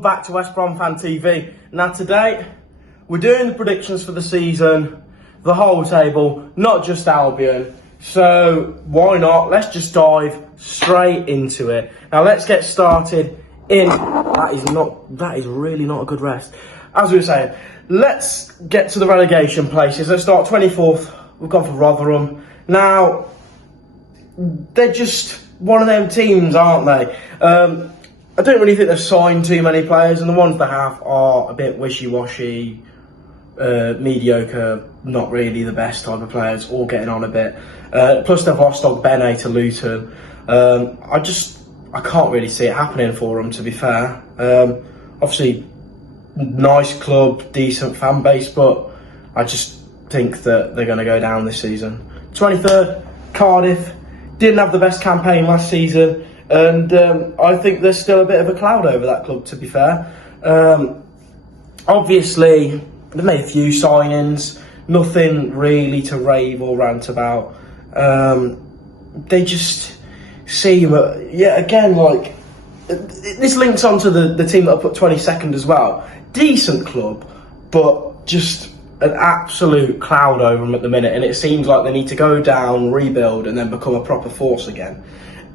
welcome back to West Brom Fan TV. Now today, we're doing the predictions for the season, the whole table, not just Albion. So why not? Let's just dive straight into it. Now let's get started that is really not a good rest. As we were saying, let's get to the relegation places. Let's start 24th. We've gone for Rotherham. Now, they're just one of them teams, aren't they? I don't really think they've signed too many players, and the ones they have are a bit wishy-washy, mediocre, not really the best type of players, all getting on a bit. Plus they've lost Ogbene to Luton. I can't really see it happening for them, to be fair. Obviously, nice club, decent fan base, but I just think that they're going to go down this season. 23rd, Cardiff. Didn't have the best campaign last season, and I think there's still a bit of a cloud over that club, to be fair. Obviously, they've made a few signings, nothing really to rave or rant about. They just seem, again, like, this links onto the team that I put 22nd as well. Decent club, but just an absolute cloud over them at the minute, and it seems like they need to go down, rebuild, and then become a proper force again.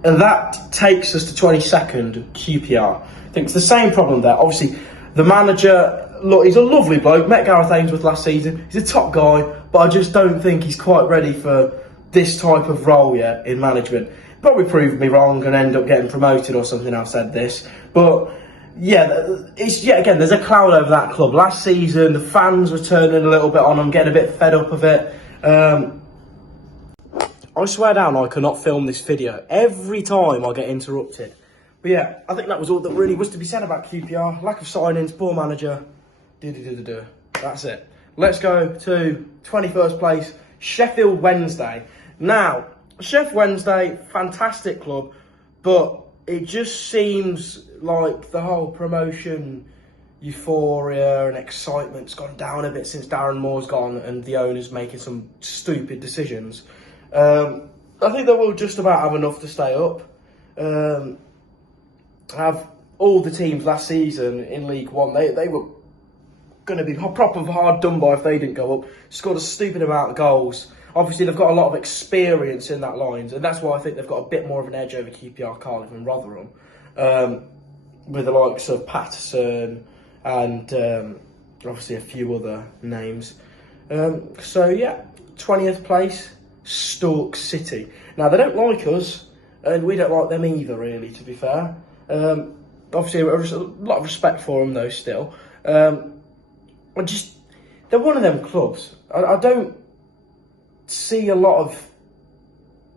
And that takes us to 22nd, QPR. I think it's the same problem there. Obviously, the manager, look, he's a lovely bloke. Met Gareth Ainsworth last season. He's a top guy, but I just don't think he's quite ready for this type of role yet in management. Probably proved me wrong and end up getting promoted or something. I've said this, but yeah, it's yet again. There's a cloud over that club. Last season, the fans were turning a little bit on them, getting a bit fed up of it. I swear down, I cannot film this video every time I get interrupted. But yeah, I think that was all that really was to be said about QPR. Lack of signings, poor manager. That's it. Let's go to 21st place, Sheffield Wednesday. Now, Sheffield Wednesday, fantastic club, but it just seems like the whole promotion euphoria and excitement's gone down a bit since Darren Moore's gone and the owner's making some stupid decisions. I think they will just about have enough to stay up. Have all the teams last season in League One, they were going to be proper hard done by if they didn't go up. Scored a stupid amount of goals. Obviously, they've got a lot of experience in that lines, and that's why I think they've got a bit more of an edge over QPR, Cardiff and Rotherham, with the likes of Patterson and obviously a few other names. So yeah, 20th place, Stoke City. Now, they don't like us, and we don't like them either, really, to be fair. Obviously, a lot of respect for them, though, still. They're one of them clubs. I don't see a lot of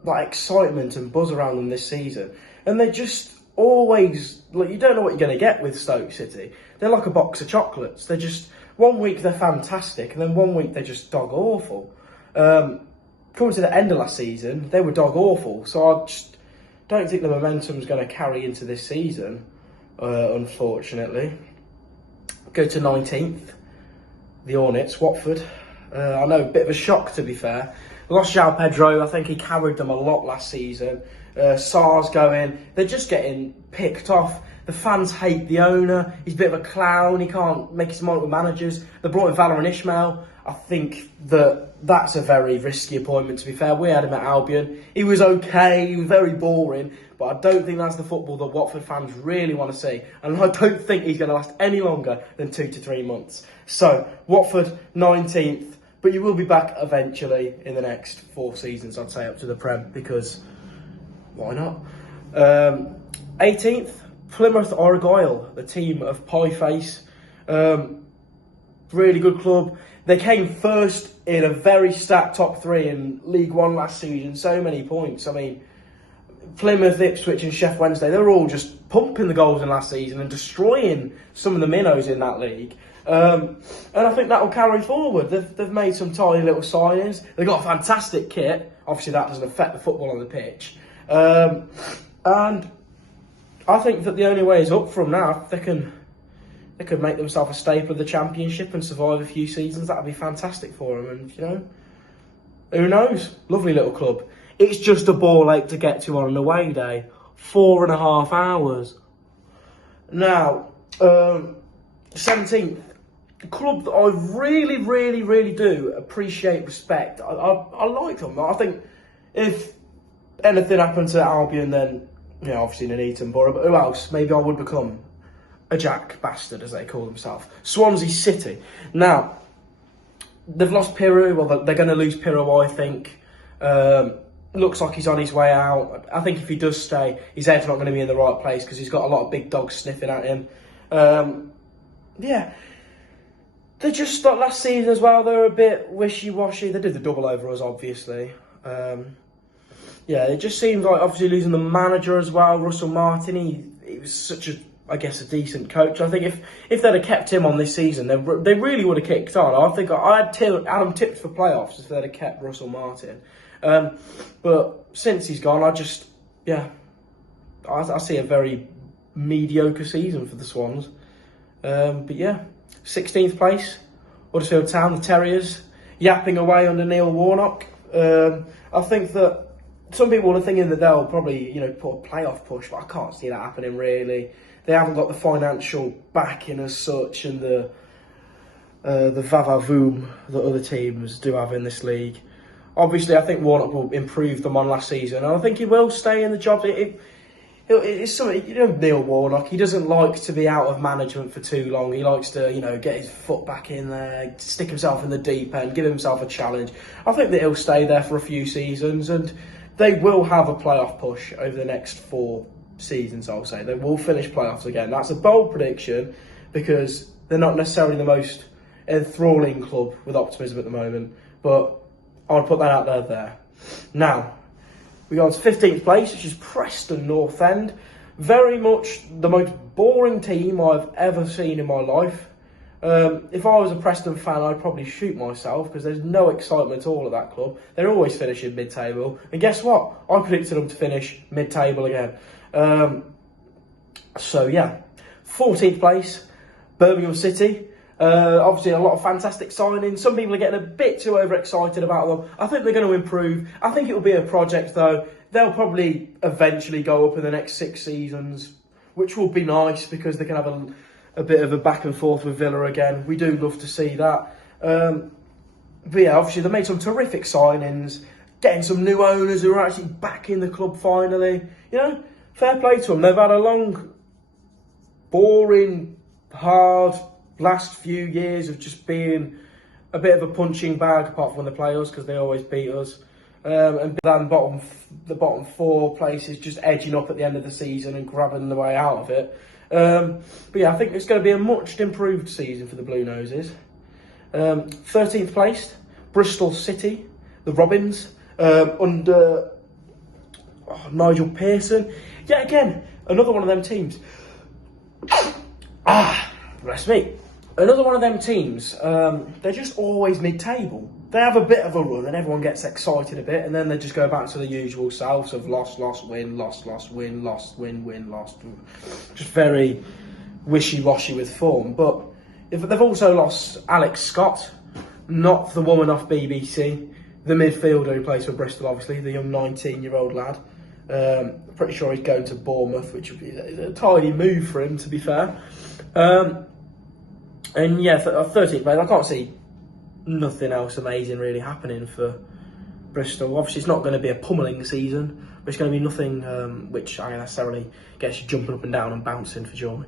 like excitement and buzz around them this season, and they just always, like, you don't know what you're going to get with Stoke City. They're like a box of chocolates. They're just, one week they're fantastic, and then one week they're just dog awful. Coming to the end of last season, they were dog awful, so I just don't think the momentum's going to carry into this season, unfortunately. Go to 19th, the Hornets, Watford. I know, a bit of a shock, to be fair. Lost João Pedro. I think he carried them a lot last season. Sar's going. They're just getting picked off. The fans hate the owner. He's a bit of a clown. He can't make his mind with managers. They brought in Valérien Ismaël. I think that's a very risky appointment, to be fair. We had him at Albion. He was okay. He was very boring. But I don't think that's the football that Watford fans really want to see. And I don't think he's going to last any longer than 2 to 3 months. So, Watford, 19th. But you will be back eventually in the next 4 seasons, I'd say, up to the Prem, because why not? 18th, Plymouth Argyle, the team of Pieface. Really good club. They came first in a very stacked top 3 in League One last season. So many points. I mean, Plymouth, Ipswich and Sheffield Wednesday, they were all just pumping the goals in last season and destroying some of the minnows in that league. And I think that will carry forward. They've made some tiny little signings. They've got a fantastic kit. Obviously, that doesn't affect the football on the pitch. And I think that the only way is up from now. If they could make themselves a staple of the Championship and survive a few seasons, that would be fantastic for them. And, you know, who knows? Lovely little club. It's just a ball ache to get to on an away day. 4.5 hours. Now, 17th, club that I really do appreciate, respect. I like them. I think if anything happened to Albion, then, you know, obviously Nuneaton Borough, but who else? Maybe I would become a Jack bastard, as they call themselves. Swansea City. Now, they've lost Pirou. Well, they're going to lose Pirou, I think. Looks like he's on his way out. I think if he does stay, his head's not going to be in the right place because he's got a lot of big dogs sniffing at him. Yeah. They just, like last season as well, they were a bit wishy-washy. They did the double over us, obviously. Yeah, it just seems like, obviously, losing the manager as well, Russell Martin, he was such a, I guess, a decent coach. I think if they'd have kept him on this season, they really would have kicked on. I think I had Adam tipped for playoffs if they'd have kept Russell Martin. But since he's gone, I see a very mediocre season for the Swans. But yeah, 16th place, Huddersfield Town, the Terriers, yapping away under Neil Warnock. I think that some people are thinking that they'll probably, you know, put a playoff push, but I can't see that happening really. They haven't got the financial backing as such, and the vavavoom that other teams do have in this league. Obviously, I think Warnock will improve them on last season, and I think he will stay in the job. It's something, you know, Neil Warnock, he doesn't like to be out of management for too long. He likes to, you know, get his foot back in there, stick himself in the deep end, give himself a challenge. I think that he'll stay there for a few seasons, and they will have a playoff push over the next 4 seasons, I'll say. They will finish playoffs again. That's a bold prediction because they're not necessarily the most enthralling club with optimism at the moment, but I'll put that out there. Now, we go on to 15th place, which is Preston North End. Very much the most boring team I've ever seen in my life. If I was a Preston fan, I'd probably shoot myself because there's no excitement at all at that club. They're always finishing mid-table. And guess what? I predicted them to finish mid-table again. So, yeah. 14th place, Birmingham City. Obviously, a lot of fantastic signings. Some people are getting a bit too overexcited about them. I think they're going to improve. I think it will be a project, though. They'll probably eventually go up in the next 6 seasons, which will be nice because they can have a bit of a back and forth with Villa again. We do love to see that. But yeah, obviously, they made some terrific signings, getting some new owners who are actually back in the club finally. You know, fair play to them. They've had a long, boring, hard last few years of just being a bit of a punching bag, apart from when they play us, because they always beat us. And then the bottom 4 places just edging up at the end of the season and grabbing the way out of it. But yeah, I think it's going to be a much improved season for the Blue Noses. 13th place, Bristol City, the Robins, under Nigel Pearson. Yet again, another one of them teams. Bless me. Another one of them teams, they're just always mid-table. They have a bit of a run and everyone gets excited a bit, and then they just go back to the usual selves of lost, win, lost, win, lost, win, lost. Just very wishy-washy with form. But if they've also lost Alex Scott, not the woman off BBC, the midfielder who plays for Bristol, obviously, the young 19-year-old lad. Pretty sure he's going to Bournemouth, which would be a tiny move for him, to be fair. And yeah, 13th place, I can't see nothing else amazing really happening for Bristol. Obviously, it's not going to be a pummelling season, but it's going to be nothing which I necessarily gets you jumping up and down and bouncing for joy.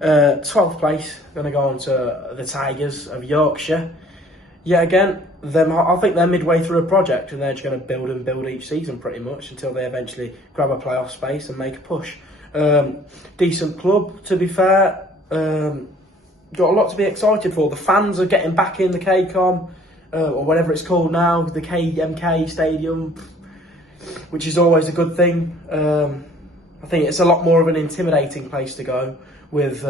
12th place, going to go on to the Tigers of Yorkshire. Yet again, I think they're midway through a project and they're just going to build and build each season pretty much until they eventually grab a playoff space and make a push. Decent club, to be fair. Got a lot to be excited for. The fans are getting back in the KCOM, or whatever it's called now, the KMK Stadium, which is always a good thing. I think it's a lot more of an intimidating place to go with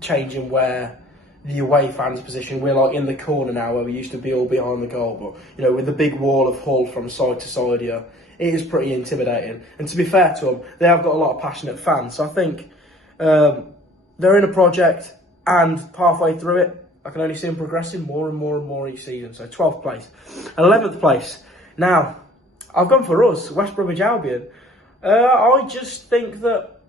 changing where the away fans' position. We're like in the corner now where we used to be all behind the goal, but you know, with the big wall of Hull from side to side here, it is pretty intimidating. And to be fair to them, they have got a lot of passionate fans. So I think they're in a project. And halfway through it, I can only see them progressing more and more each season. So 12th place. 11th place. Now, I've gone for us, West Bromwich Albion. I just think that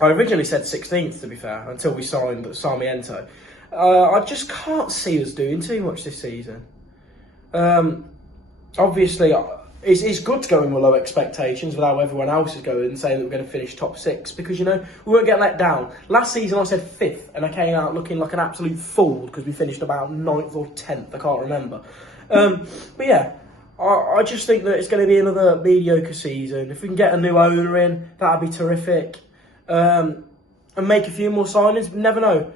I originally said 16th, to be fair, until we signed Sarmiento. I just can't see us doing too much this season. Obviously, it's good to go in with low expectations with how everyone else is going and saying that we're going to finish top 6 because, you know, we won't get let down. Last season I said 5th and I came out looking like an absolute fool because we finished about 9th or 10th, I can't remember. But yeah, I just think that it's going to be another mediocre season. If we can get a new owner in, that'd be terrific. And make a few more signings, but never know.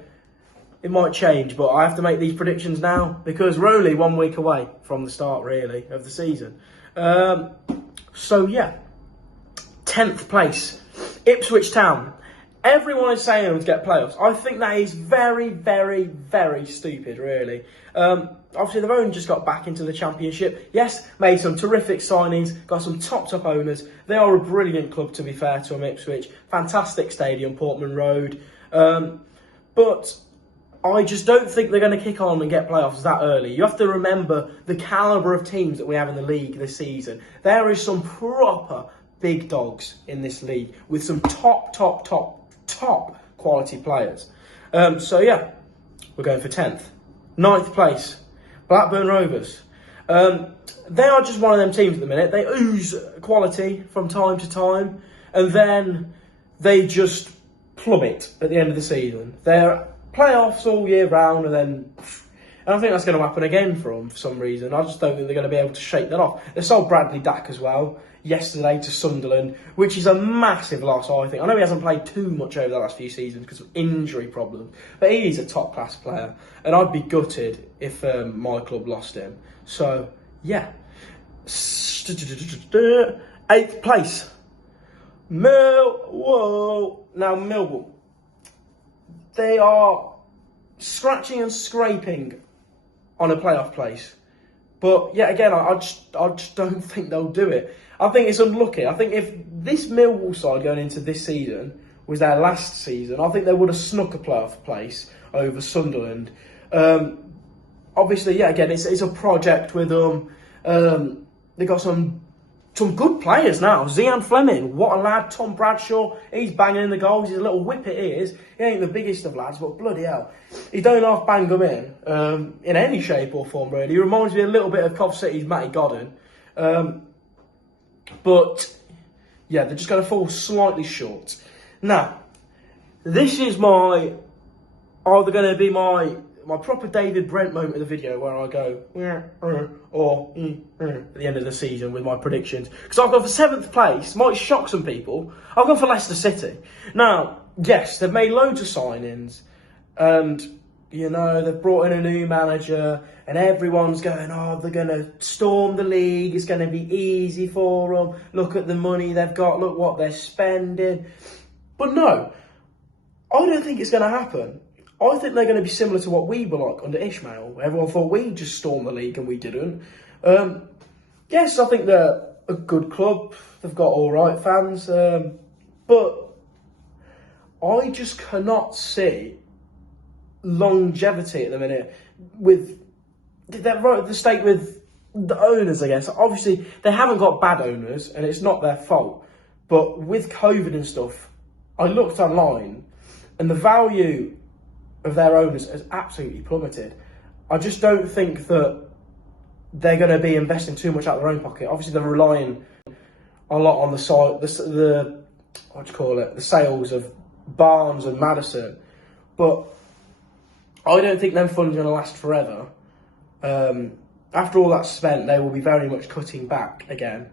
It might change, but I have to make these predictions now because we're only 1 week away from the start, really, of the season. So, yeah, 10th place, Ipswich Town. Everyone is saying to get playoffs. I think that is very, very, very stupid, really. Obviously, they've only just got back into the Championship. Yes, made some terrific signings, got some top owners. They are a brilliant club, to be fair to them, Ipswich. Fantastic stadium, Portman Road. But I just don't think they're going to kick on and get playoffs that early. You have to remember the calibre of teams that we have in the league this season. There is some proper big dogs in this league with some top quality players. So yeah, we're going for 10th. 9th place, Blackburn Rovers. They are just one of them teams at the minute. They ooze quality from time to time, and then they just plummet at the end of the season. They're playoffs all year round, and I think that's going to happen again for them for some reason. I just don't think they're going to be able to shake that off. They sold Bradley Dack as well yesterday to Sunderland, which is a massive loss, I think. I know he hasn't played too much over the last few seasons because of injury problems, but he is a top-class player, and I'd be gutted if my club lost him. So, yeah. 8th place, Millwall. Now, Millwall, they are scratching and scraping on a playoff place. But yet again, I just don't think they'll do it. I think it's unlucky. I think if this Millwall side going into this season was their last season, I think they would have snuck a playoff place over Sunderland. Obviously, yeah, again, it's a project with them. They got some good players now. Zian Fleming, what a lad. Tom Bradshaw, he's banging in the goals. He's a little whippet, he is. He ain't the biggest of lads, but bloody hell. He don't half bang them in any shape or form, really. He reminds me a little bit of Cov City's Matty Godden. But, yeah, they're just going to fall slightly short. Now, this is either going to be my proper David Brent moment of the video where I go, at the end of the season with my predictions. Because I've gone for 7th place, might shock some people. I've gone for Leicester City. Now, yes, they've made loads of signings, and, you know, they've brought in a new manager, and everyone's going, oh, they're going to storm the league, it's going to be easy for them, look at the money they've got, look what they're spending. But no, I don't think it's going to happen. I think they're going to be similar to what we were like under Ishmael. Everyone thought we'd just storm the league and we didn't. Yes, I think they're a good club. They've got all right fans. But I just cannot see longevity at the minute with they're right at the stake with the owners, I guess. Obviously, they haven't got bad owners and it's not their fault. But with COVID and stuff, I looked online and the value of their owners has absolutely plummeted. I just don't think that they're going to be investing too much out of their own pocket. Obviously, they're relying a lot on the side, the sales of Barnes and Maddison. But I don't think them funds are going to last forever. After all that's spent, they will be very much cutting back again.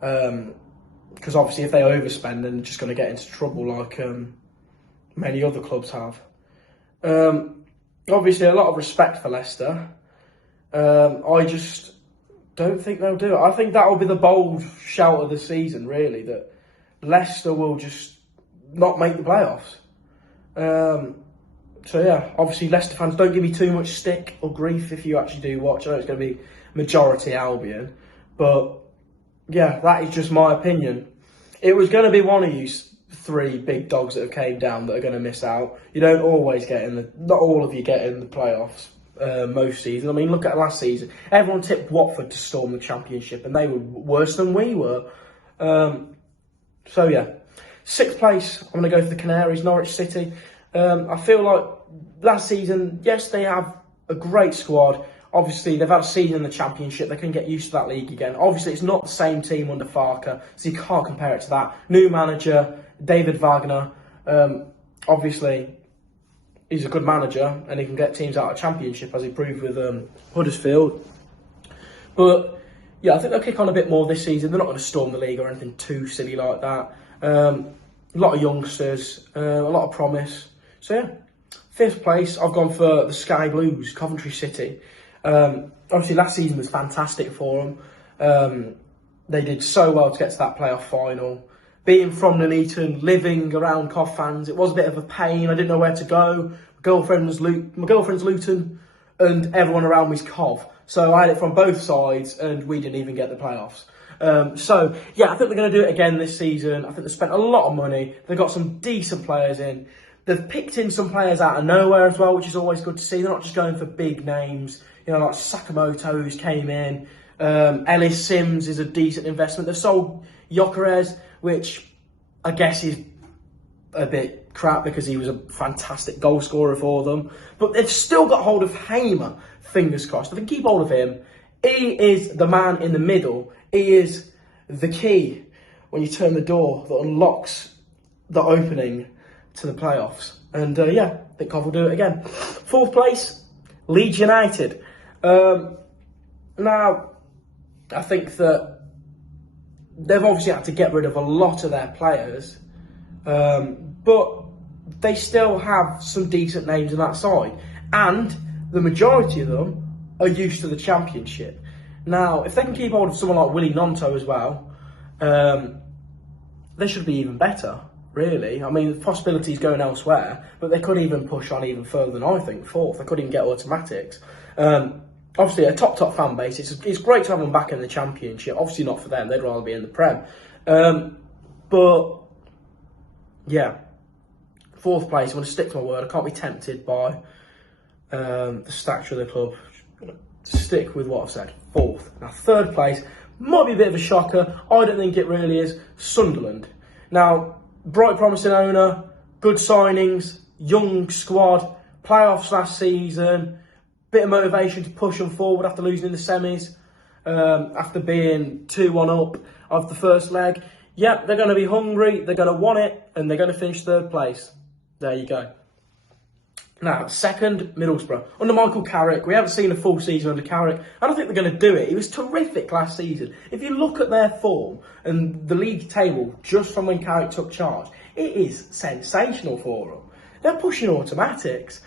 Because obviously, if they overspend, then they're just going to get into trouble like many other clubs have. Obviously, a lot of respect for Leicester. I just don't think they'll do it. I think that will be the bold shout of the season, really, that Leicester will just not make the playoffs. So, yeah, obviously, Leicester fans, don't give me too much stick or grief if you actually do watch. I know it's going to be majority Albion. But, yeah, that is just my opinion. It was going to be one of you 3 big dogs that have came down that are going to miss out. You don't always get not all of you get in the playoffs most seasons. I mean, look at last season. Everyone tipped Watford to storm the Championship and they were worse than we were. So, yeah. 6th place, I'm going to go for the Canaries, Norwich City. I feel like last season, yes, they have a great squad. Obviously, they've had a season in the Championship. They can get used to that league again. Obviously, it's not the same team under Farker, so you can't compare it to that. New manager, David Wagner. Obviously, he's a good manager, and he can get teams out of Championship, as he proved with Huddersfield. But, yeah, I think they'll kick on a bit more this season. They're not going to storm the league or anything too silly like that. A lot of youngsters, a lot of promise. So, yeah, 5th place, I've gone for the Sky Blues, Coventry City. Obviously, last season was fantastic for them. They did so well to get to that playoff final. Being from Nuneaton, living around Cov fans, it was a bit of a pain. I didn't know where to go. My girlfriend's Luton, and everyone around me's Cov. So I had it from both sides, and we didn't even get the playoffs. So, yeah, I think they're going to do it again this season. I think they've spent a lot of money. They've got some decent players in. They've picked in some players out of nowhere as well, which is always good to see. They're not just going for big names. You know, like Sakamoto, who's came in. Ellis Sims is a decent investment. They've sold Gyökeres, which I guess is a bit crap because he was a fantastic goal scorer for them. But they've still got hold of Hamer, fingers crossed. If they keep hold of him, he is the man in the middle. He is the key when you turn the door that unlocks the opening to the playoffs. And yeah, I think Cov will do it again. 4th place, Leeds United. Now, I think that they've obviously had to get rid of a lot of their players, but they still have some decent names on that side. And the majority of them are used to the Championship. Now, if they can keep hold of someone like Willie Gnonto as well, they should be even better, really. I mean, the possibilities going elsewhere, but they could even push on even further than I think, 4th. They could even get automatics. Obviously, a top fan base. It's great to have them back in the Championship. Obviously, not for them. They'd rather be in the Prem. But, yeah, 4th place. I'm going to stick to my word. I can't be tempted by the stature of the club. I'm going to stick with what I've said. 4th. Now, 3rd place might be a bit of a shocker. I don't think it really is. Sunderland. Now, bright, promising owner, good signings, young squad, playoffs last season. Bit of motivation to push them forward after losing in the semis, after being 2-1 up of the first leg. Yep, they're going to be hungry, they're going to want it, and they're going to finish 3rd place. There you go. Now, 2nd, Middlesbrough. Under Michael Carrick, we haven't seen a full season under Carrick. I don't think they're going to do it. He was terrific last season. If you look at their form and the league table just from when Carrick took charge, it is sensational for them. They're pushing automatics.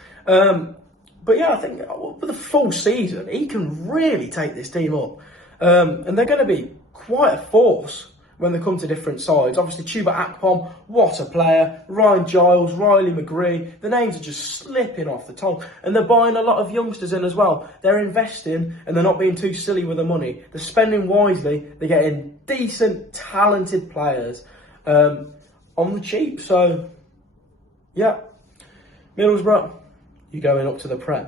But yeah, I think with a full season, he can really take this team up. And they're going to be quite a force when they come to different sides. Obviously, Chuba Akpom, what a player. Ryan Giles, Riley McGree. The names are just slipping off the tongue. And they're buying a lot of youngsters in as well. They're investing and they're not being too silly with the money. They're spending wisely. They're getting decent, talented players on the cheap. So, yeah, Middlesbrough, you're going up to the Prem.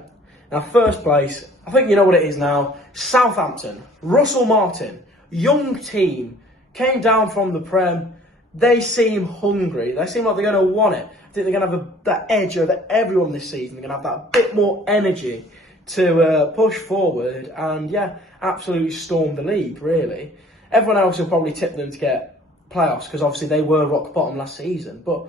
Now, 1st place, I think you know what it is now. Southampton, Russell Martin, young team, came down from the Prem. They seem hungry. They seem like they're going to want it. I think they're going to have that edge over everyone this season. They're going to have that bit more energy to push forward and, yeah, absolutely storm the league, really. Everyone else will probably tip them to get playoffs because, obviously, they were rock bottom last season. But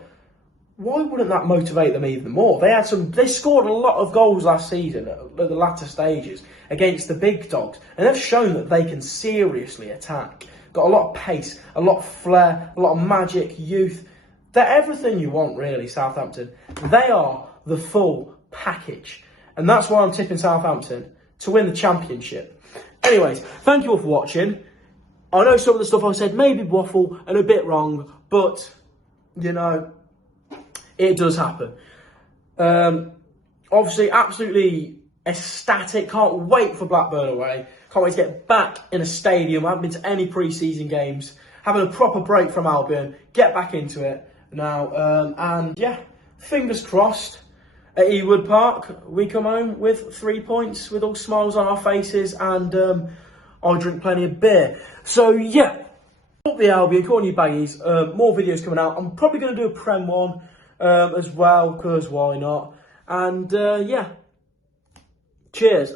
why wouldn't that motivate them even more? They scored a lot of goals last season at the latter stages against the big dogs, and they've shown that they can seriously attack. Got a lot of pace, a lot of flair, a lot of magic, youth. They're everything you want, really, Southampton. They are the full package, and that's why I'm tipping Southampton to win the Championship. Anyways, thank you all for watching. I know some of the stuff I said may be waffle and a bit wrong, but, you know, it does happen. Obviously, absolutely ecstatic. Can't wait for Blackburn away. Can't wait to get back in a stadium. I haven't been to any pre-season games. Having a proper break from Albion. Get back into it now. And yeah, fingers crossed. At Ewood Park, we come home with 3 points with all smiles on our faces and I drink plenty of beer. So yeah, up the Albion, come on you baggies. More videos coming out. I'm probably going to do a Prem one as well, because why not? And yeah, cheers.